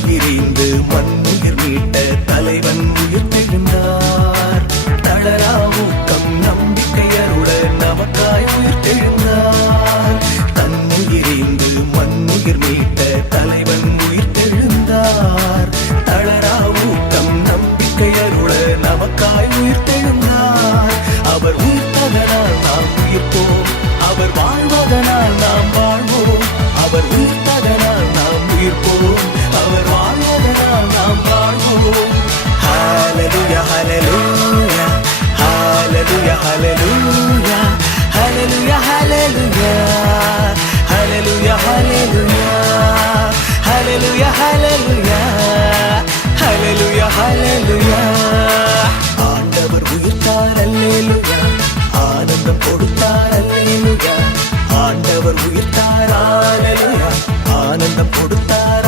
தன்னுயிரிந்து மண்ணுயிர் மீட்ட தலைவன் உயிர்த்தெழுந்தார். தளரா ஊக்கம் நம்பிக்கையருட நமக்காய் உயிர்த்தெழுந்தார். தன்னுயிரிந்து மண்ணுயிர் மீட்ட தலைவன் உயிர்த்தெழுந்தார். தளரா ஊக்கம் நம்பிக்கையருட நமக்காய் உயிர்த்தெழுந்தார். அவர் உயிர்த்ததனால் நாம் உயிர்ப்போம், அவர் வாழ்வதனால் நாம் வாழ்வோம். அவர் உயிர்த்ததனால் நாம் உயிர்ப்போம், அவர் வாழ்வதனால் நாம் வாழ்வோம். ஹல்லேலூயா ஹல்லேலூயா ஹல்லேலூயா ஹல்லேலூயா ஹல்லேலூயா ஹல்லேலூயா ஹல்லேலூயா ஹல்லேலூயா ஹல்லேலூயா ஹல்லேலூயா ஹல்லேலூயா ஹல்லேலூயா. ஆண்டவர் உயிர்த்தார் அல்லேலூயா, ஆனந்தம் கொடுத்தார் அல்லேலூயா. ஆண்டவர் உயிர்த்தார் அல்லேலூயா, ஆனந்தம் கொடுத்தார்.